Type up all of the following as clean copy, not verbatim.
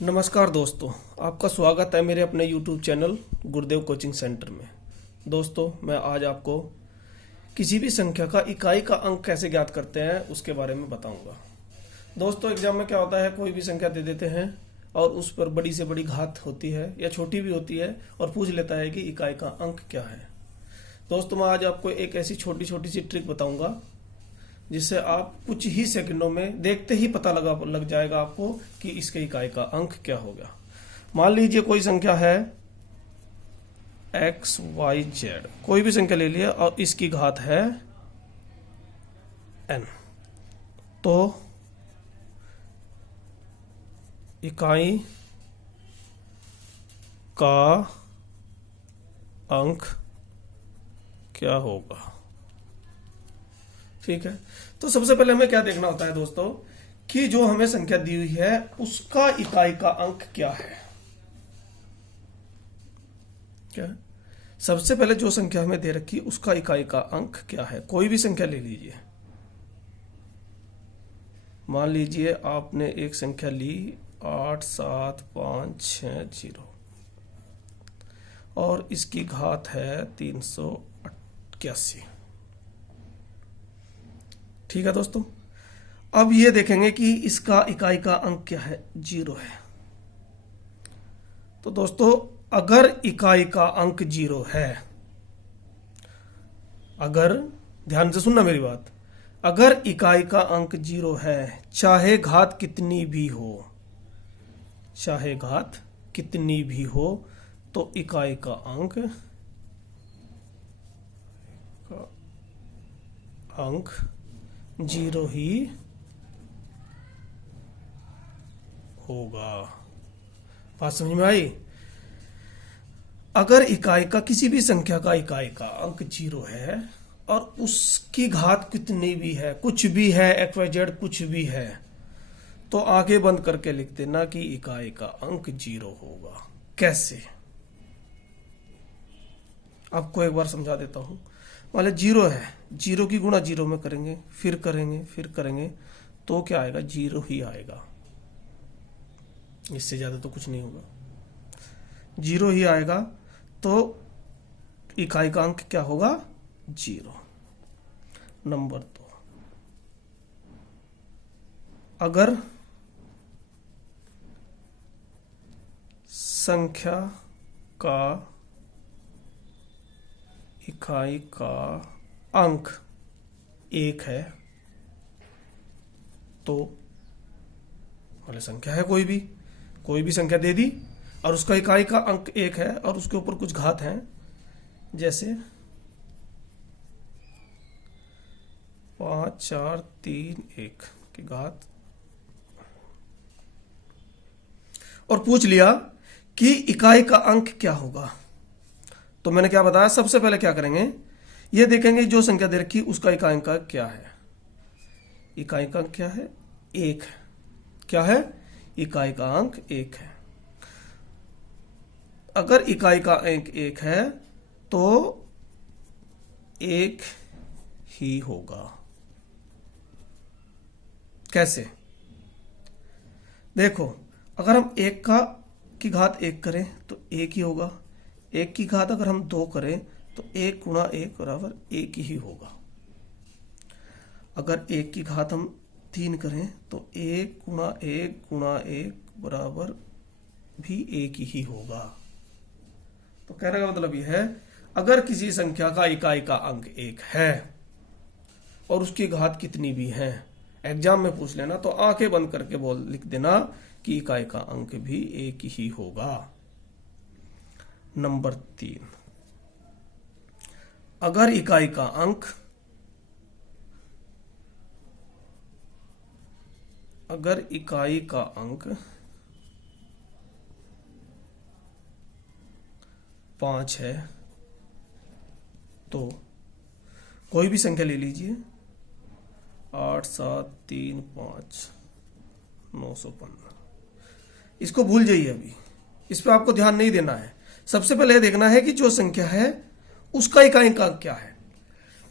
नमस्कार दोस्तों, आपका स्वागत है मेरे अपने YouTube चैनल गुरुदेव कोचिंग सेंटर में। दोस्तों, मैं आज आपको किसी भी संख्या का इकाई का अंक कैसे ज्ञात करते हैं उसके बारे में बताऊंगा। दोस्तों, एग्जाम में क्या होता है, कोई भी संख्या दे देते हैं और उस पर बड़ी से बड़ी घात होती है या छोटी भी होती है और पूछ लेता है कि इकाई का अंक क्या है। दोस्तों, मैं आज आपको एक ऐसी छोटी छोटी सी ट्रिक बताऊंगा जिससे आप कुछ ही सेकंडों में देखते ही पता लग जाएगा आपको कि इसके इकाई का अंक क्या होगा। मान लीजिए कोई संख्या है XYZ, कोई भी संख्या ले लिया और इसकी घात है n, तो इकाई का अंक क्या होगा। ठीक है, तो सबसे पहले हमें क्या देखना होता है दोस्तों कि जो हमें संख्या दी हुई है उसका इकाई का अंक क्या है। क्या है? सबसे पहले जो संख्या हमें दे रखी उसका इकाई का अंक क्या है। कोई भी संख्या ले लीजिए, मान लीजिए आपने एक संख्या ली 87560 और इसकी घात है 381। ठीक है दोस्तों, अब ये देखेंगे कि इसका इकाई का अंक क्या है, 0 है। तो दोस्तों, अगर इकाई का अंक 0 है, अगर ध्यान से सुनना मेरी बात, अगर इकाई का अंक 0 है, चाहे घात कितनी भी हो, चाहे घात कितनी भी हो, तो इकाई का अंक 0 ही होगा। बात समझ में आई? अगर इकाई का किसी भी संख्या का इकाई का अंक 0 है और उसकी घात कितनी भी है, कुछ भी है, XYZ कुछ भी है, तो आगे बंद करके लिख देना कि इकाई का अंक 0 होगा। कैसे? आपको एक बार समझा देता हूं। मान लो 0 है, 0 की गुणा 0 में करेंगे, फिर करेंगे, तो क्या आएगा, 0 ही आएगा। इससे ज्यादा तो कुछ नहीं होगा, 0 ही आएगा। तो इकाई का अंक क्या होगा, 0। नंबर 2, अगर संख्या का इकाई का अंक 1 है, तो वाले संख्या है कोई भी संख्या दे दी और उसका इकाई का अंक 1 है और उसके ऊपर कुछ घात हैं, जैसे 5 4 3 1 की घात, और पूछ लिया कि इकाई का अंक क्या होगा। तो मैंने क्या बताया, सबसे पहले क्या करेंगे, ये देखेंगे जो संख्या दे रखी उसका इकाई अंक क्या है। इकाई का अंक क्या है, 1 है। क्या है, इकाई का अंक 1 है। अगर इकाई का अंक 1 है तो 1 ही होगा। कैसे? देखो, अगर हम 1 की घात 1 करें तो 1 ही होगा। 1 की घात अगर हम 2 करें तो 1 गुणा 1 बराबर 1 ही होगा। अगर 1 की घात हम 3 करें तो 1 गुणा 1 गुणा 1 बराबर भी 1 ही होगा। तो कहने का मतलब यह है, अगर किसी संख्या का इकाई का अंक 1 है और उसकी घात कितनी भी है, एग्जाम में पूछ लेना तो आंखें बंद करके लिख देना कि इकाई का अंक भी 1 ही होगा। नंबर 3, अगर इकाई का अंक 5 है, तो कोई भी संख्या ले लीजिए, 8 7 3 5 915, इसको भूल जाइए, अभी इस पर आपको ध्यान नहीं देना है। सबसे पहले यह देखना है कि जो संख्या है उसका इकाई का अंक क्या है।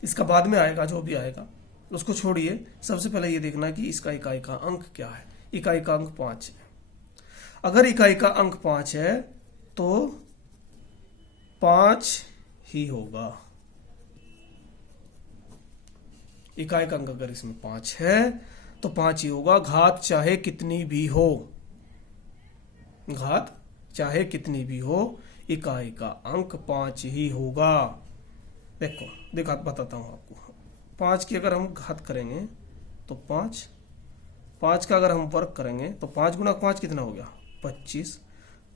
इसका बाद में आएगा, जो भी आएगा उसको छोड़िए। सबसे पहले ये देखना कि इसका इकाई का अंक क्या है। इकाई का अंक 5 है। अगर इकाई का अंक 5 है तो 5 ही होगा। इकाई का अंक अगर इसमें 5 है तो 5 ही होगा, घात चाहे कितनी भी हो, घात चाहे कितनी भी हो, इकाई का अंक 5 ही होगा। देखो बताता हूं आपको। 5 की अगर हम घात करेंगे तो 5 का अगर हम वर्ग करेंगे तो 5 गुना 5 कितना हो गया 25।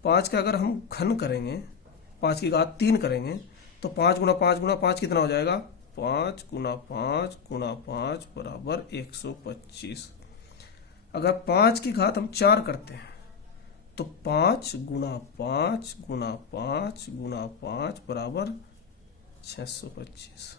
5 का अगर हम घन करेंगे, 5 की घात 3 करेंगे तो 5 गुना 5 गुना 5 कितना हो जाएगा 5 गुना 5 गुना 5 बराबर 125। अगर 5 की घात हम 4 करते हैं तो 5 गुना 5 गुना 5 गुना 5 बराबर 625।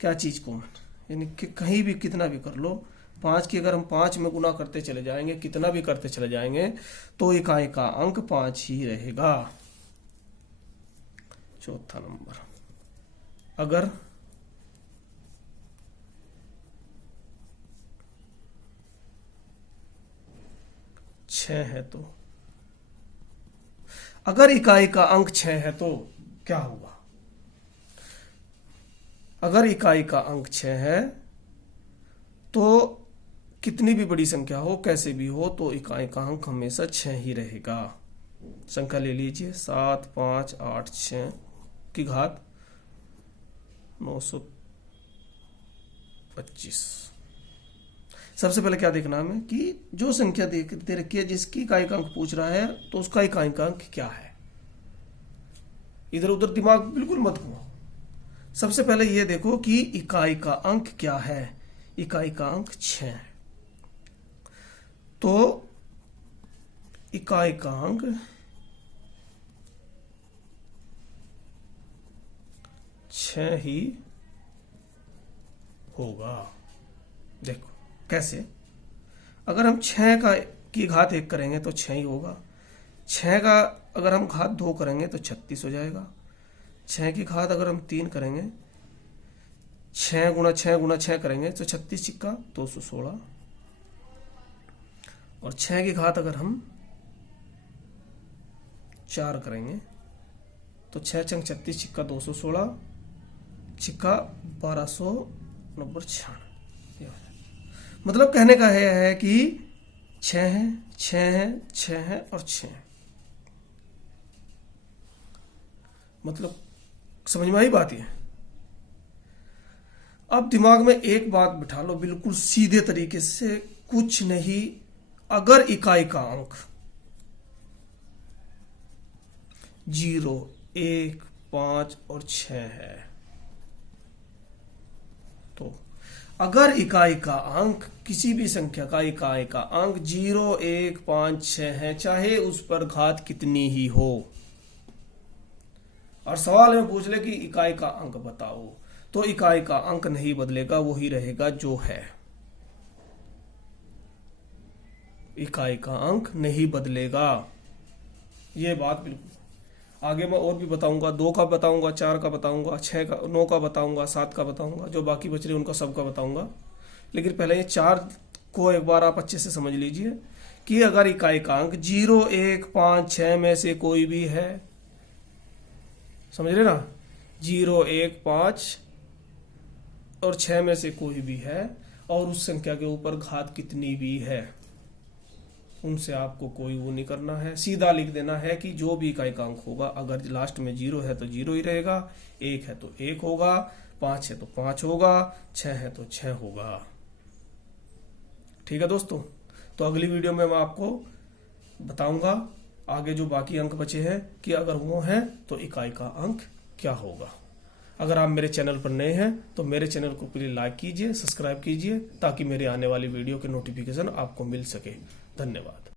क्या चीज कॉमन, यानी कि कहीं भी कितना भी कर लो, 5 की अगर हम 5 में गुना करते चले जाएंगे, कितना भी करते चले जाएंगे, तो इकाई का अंक 5 ही रहेगा। चौथा नंबर, अगर छह है तो, अगर इकाई का अंक 6 है तो क्या होगा? अगर इकाई का अंक 6 है तो कितनी भी बड़ी संख्या हो, कैसे भी हो, तो इकाई का अंक हमेशा 6 ही रहेगा। संख्या ले लीजिए 7 5 8 6 की घात 925। सबसे पहले क्या देखना हमें कि जो संख्या दे रखी है, जिसकी इकाई का अंक पूछ रहा है, तो उसका इकाई का अंक क्या है। इधर उधर दिमाग बिल्कुल मत घुमाओ। सबसे पहले ये देखो कि इकाई का अंक क्या है। इकाई का अंक 6 है, तो इकाई का अंक 6 ही होगा। देखो कैसे, अगर हम 6 की घात 1 करेंगे तो 6 ही होगा। 6 का अगर हम घात 2 करेंगे तो 36 हो जाएगा। 6 की घात अगर हम 3 करेंगे, 6 गुना 6 गुना 6 करेंगे तो 36 छिक्का 216। और 6 की घात अगर हम 4 करेंगे तो 6 चंग 36 छिक्का 216 छिक्का 1296। मतलब कहने का है कि 6 है 6 है 6 है और 6 है। मतलब समझ में आई बात ये। अब दिमाग में एक बात बिठा लो बिल्कुल सीधे तरीके से, कुछ नहीं। अगर इकाई का अंक 0 1 5 और 6 है, तो अगर इकाई का अंक, किसी भी संख्या का इकाई का अंक 0 1 5 6 है, चाहे उस पर घात कितनी ही हो, और सवाल में पूछ ले कि इकाई का अंक बताओ, तो इकाई का अंक नहीं बदलेगा, वही रहेगा जो है। इकाई का अंक नहीं बदलेगा। ये बात बिल्कुल, आगे मैं और भी बताऊंगा, 2 का बताऊंगा, 4 का बताऊंगा, 6 का, 9 का बताऊंगा, 7 का बताऊंगा, जो बाकी बच रहे उनका सबका बताऊंगा। लेकिन पहले ये 4 को एक बार आप अच्छे से समझ लीजिए कि अगर इकाई का अंक 0 1 5 6 में से कोई भी है, समझ रहे ना, 0 1 5 और 6 में से कोई भी है, और उस संख्या के ऊपर घात कितनी भी है, उनसे आपको कोई वो नहीं करना है, सीधा लिख देना है कि जो भी इकाई का अंक होगा, अगर लास्ट में 0 है तो 0 ही रहेगा, 1 है तो 1 होगा, 5 है तो 5 होगा, 6 है तो 6 होगा। ठीक है दोस्तों, तो अगली वीडियो में मैं आपको बताऊंगा आगे जो बाकी अंक बचे हैं कि अगर वो हैं तो इकाई का अंक क्या होगा। अगर आप मेरे चैनल पर नए हैं तो मेरे चैनल को प्लीज लाइक कीजिए, सब्सक्राइब कीजिए, ताकि मेरे आने वाली वीडियो के नोटिफिकेशन आपको मिल सके। धन्यवाद।